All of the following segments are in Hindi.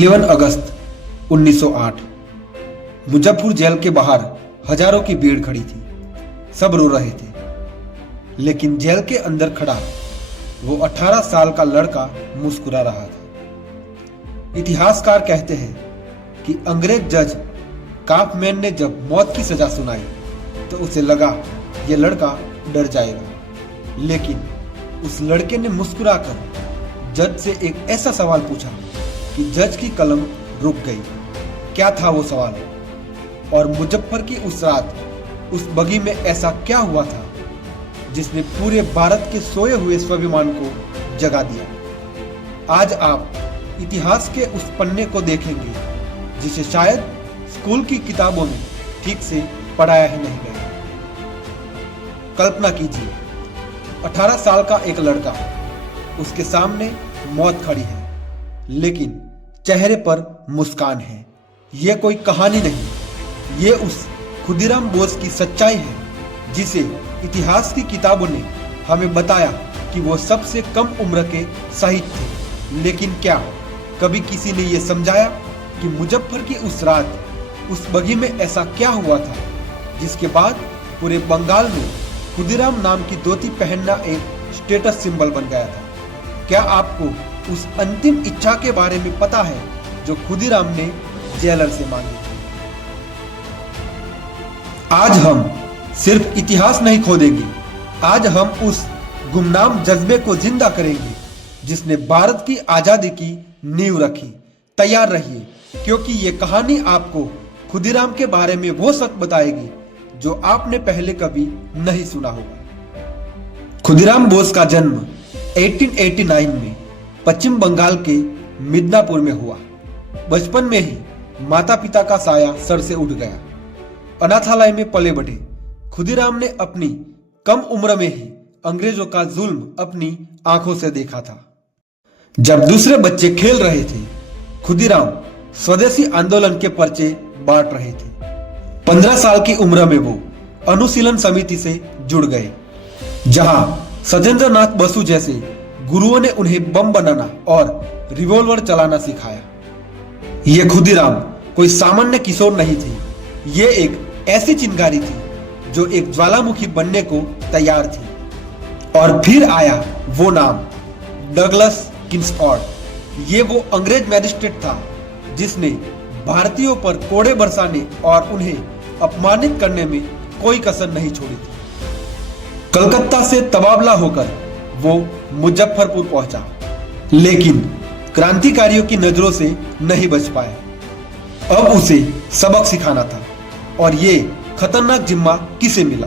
11 अगस्त 1908 मुजफ्फर जेल के बाहर हजारों की भीड़ खड़ी थी। सब रो रहे थे, लेकिन जेल के अंदर खड़ा वो 18 साल का लड़का मुस्कुरा रहा था। इतिहासकार कहते हैं कि अंग्रेज जज काफमैन ने जब मौत की सजा सुनाई तो उसे लगा ये लड़का डर जाएगा, लेकिन उस लड़के ने मुस्कुराकर जज से एक ऐसा सवाल पूछा कि जज की कलम रुक गई। क्या था वो सवाल? और मुजफ्फर की उस रात उस बगी में ऐसा क्या हुआ था जिसने पूरे भारत के सोए हुए स्वाभिमान को जगा दिया? आज आप इतिहास के उस पन्ने को देखेंगे जिसे शायद स्कूल की किताबों में ठीक से पढ़ाया ही नहीं गया। कल्पना कीजिए, 18 साल का एक लड़का, उसके सामने मौत खड़ी है, लेकिन चेहरे पर मुस्कान है। यह कोई कहानी नहीं, ये उस खुदीराम बोस की सच्चाई है जिसे इतिहास की किताबों ने हमें बताया कि वो सबसे कम उम्र के शहीद थे। लेकिन क्या कभी किसी ने यह समझाया कि मुजफ्फर की उस रात उस बगी में ऐसा क्या हुआ था जिसके बाद पूरे बंगाल में खुदीराम नाम की धोती पहनना एक स्टेटस सिंबल बन गया था? क्या आपको उस अंतिम इच्छा के बारे में पता है जो खुदीराम ने जेलर से मांगी थी? आज हम सिर्फ इतिहास नहीं खोदेंगे, आज हम उस गुमनाम जज्बे को जिंदा करेंगे जिसने भारत की आजादी की नींव रखी। तैयार रहिए, क्योंकि ये कहानी आपको खुदीराम के बारे में वो सच बताएगी जो आपने पहले कभी नहीं सुना होगा। खुदीराम बोस का जन्म 1889 में पश्चिम बंगाल के मिदनापुर में हुआ। बचपन में ही माता पिता का साया सर से उठ गया। अनाथालय में पले बढ़े खुदीराम ने अपनी कम उम्र में ही अंग्रेजों का जुल्म अपनी आंखों से देखा था। जब दूसरे बच्चे खेल रहे थे, खुदीराम स्वदेशी आंदोलन के पर्चे बांट रहे थे। 15 साल की उम्र में वो अनुशीलन समिति से जुड़ गए, जहां सजेंद्रनाथ बसु जैसे गुरुओं ने उन्हें बम बनाना और रिवॉल्वर चलाना सिखाया। ये खुदीराम कोई सामान्य किशोर नहीं थे, ये एक ऐसी चिंगारी थी जो एक ज्वालामुखी बनने को तैयार थी। और फिर आया वो नाम, डगलस किंग्सफोर्ड। ये वो अंग्रेज मैजिस्ट्रेट था जिसने भारतीयों पर कोड़े बरसाने और उन्हें अपमानित करने में कोई कसर नहीं छोड़ी थी। कलकत्ता से तबादला होकर वो मुजफ्फरपुर पहुंचा, लेकिन क्रांतिकारियों की नजरों से नहीं बच पाया। अब उसे सबक सिखाना था, और ये खतरनाक जिम्मा किसे मिला?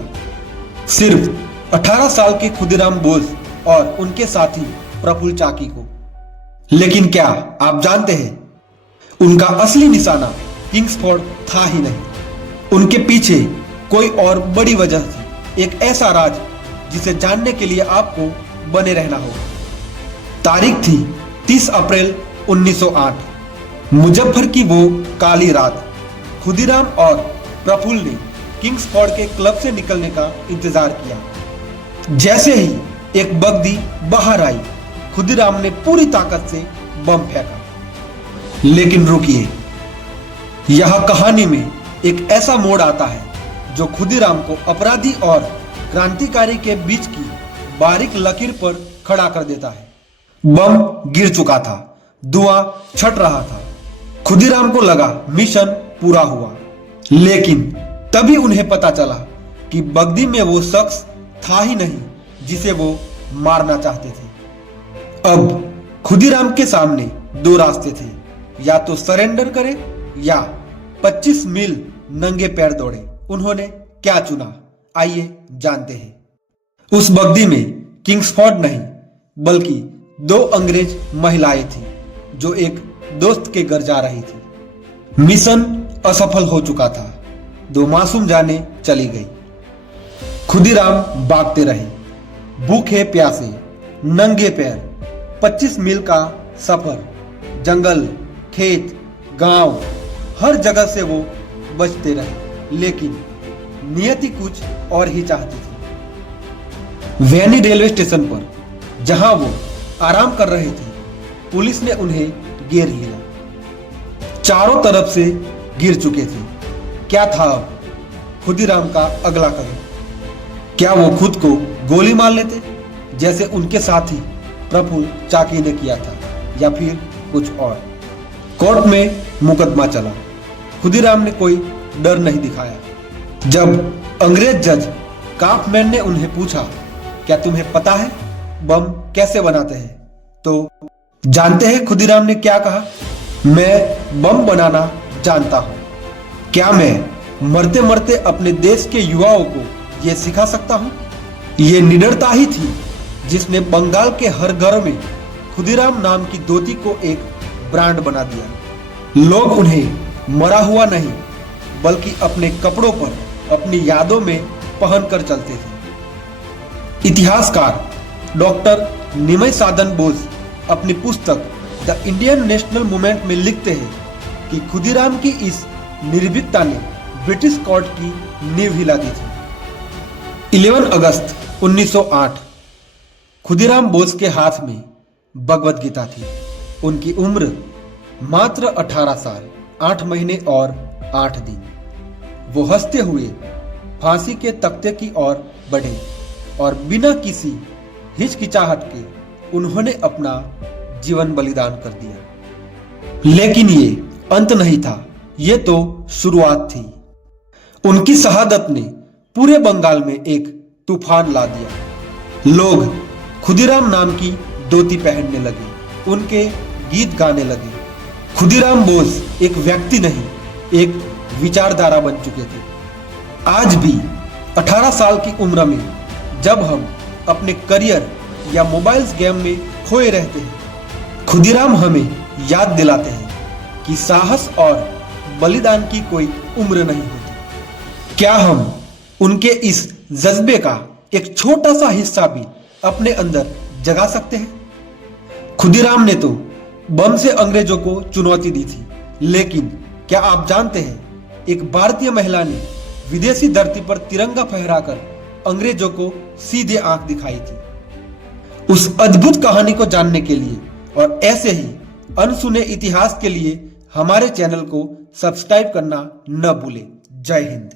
सिर्फ 18 साल के खुदीराम बोस और उनके साथी प्रफुल्ल चाकी को। लेकिन क्या आप जानते हैं, उनका असली निशाना किंग्सफोर्ड था ही नहीं। उनके पीछे कोई और बड़ी वजह थी, एक ऐसा राज जिसे जानने के लिए आपको बने रहना होगा। तारीख थी 30 अप्रैल 1908, मुजफ्फर की वो काली रात। खुदीराम और प्रफुल्ल ने किंग्सफोर्ड के क्लब से निकलने का इंतजार किया। जैसे ही एक बग्दी बाहर आई, खुदीराम ने पूरी ताकत से बम फेंका। लेकिन रुकिए, यह कहानी में एक ऐसा मोड़ आता है जो खुदीराम को अपराधी और क्रांतिकारी के बीच की बारीक लकीर पर खड़ा कर देता है। बम गिर चुका था, धुआं छट रहा था। खुदीराम को लगा मिशन पूरा हुआ, लेकिन तभी उन्हें पता चला कि बग्दी में वो शख्स था ही नहीं जिसे वो मारना चाहते थे। अब खुदीराम के सामने दो रास्ते थे, या तो सरेंडर करे या 25 मील नंगे पैर दौड़े। उन्होंने क्या चुना, आइए जानते हैं। उस बग्दी में किंग्सफोर्ड नहीं, बल्कि 2 अंग्रेज महिलाएं थी जो एक दोस्त के घर जा रही थी। मिशन असफल हो चुका था, 2 मासूम जाने चली गई। खुदीराम भागते रहे, भूखे प्यासे, नंगे पैर। 25 मील का सफर, जंगल, खेत, गांव, हर जगह से वो बचते रहे, लेकिन नियति कुछ और ही चाहती थी। वैनी रेलवे स्टेशन पर जहां वो आराम कर रहे थे, पुलिस ने उन्हें घेर लिया। चारों तरफ से गिर चुके थे। क्या था अब खुदीराम का अगला कदम? क्या वो खुद को गोली मार लेते जैसे उनके साथी प्रफुल्ल चाकी ने किया था, या फिर कुछ और? कोर्ट में मुकदमा चला। खुदीराम ने कोई डर नहीं दिखाया। जब अंग्रेज जज काफमैन ने उन्हें पूछा, क्या तुम्हें पता है बम कैसे बनाते हैं, तो जानते हैं खुदीराम ने क्या कहा? मैं बम बनाना जानता हूं। क्या मैं मरते मरते अपने देश के युवाओं को यह सिखा सकता हूं? ये निडरता ही थी जिसने बंगाल के हर घर में खुदीराम नाम की धोती को एक ब्रांड बना दिया। लोग उन्हें मरा हुआ नहीं बल्कि अपने कपड़ों पर अपनी यादों में पहनकर चलते थे। इतिहासकार डॉक्टर निमय साधन बोस अपनी पुस्तक द इंडियन नेशनल मूवमेंट में लिखते हैं कि खुदीराम की इस निर्भीकता ने ब्रिटिश कोर्ट की नींव हिला दी थी। 11 अगस्त 1908 खुदीराम बोस के हाथ में भगवत गीता थी। उनकी उम्र मात्र 18 साल 8 महीने और 8 दिन। वो हंसते हुए फांसी के तख्ते की ओर बढ़े और बिना किसी हिचकिचाहट के उन्होंने अपना जीवन बलिदान कर दिया। लेकिन ये अंत नहीं था, ये तो शुरुआत थी। उनकी शहादत ने पूरे बंगाल में एक तूफान ला दिया। लोग खुदीराम नाम की धोती पहनने लगे, उनके गीत गाने लगे। खुदीराम बोस एक व्यक्ति नहीं, एक विचारधारा बन चुके थे। आज भी 18 साल की उम्र में जब हम अपने करियर या मोबाइल्स गेम में खोए रहते हैं, खुदीराम हमें याद दिलाते हैं कि साहस और बलिदान की कोई उम्र नहीं होती। क्या हम उनके इस जज्बे का एक छोटा सा हिस्सा भी अपने अंदर जगा सकते हैं? खुदीराम ने तो बम से अंग्रेजों को चुनौती दी थी, लेकिन क्या आप जानते हैं एक भारतीय महिला ने विदेशी धरती पर तिरंगा फहराकर अंग्रेजों को सीधे आंख दिखाई थी। उस अद्भुत कहानी को जानने के लिए और ऐसे ही अनसुने इतिहास के लिए हमारे चैनल को सब्सक्राइब करना न भूलें। जय हिंद।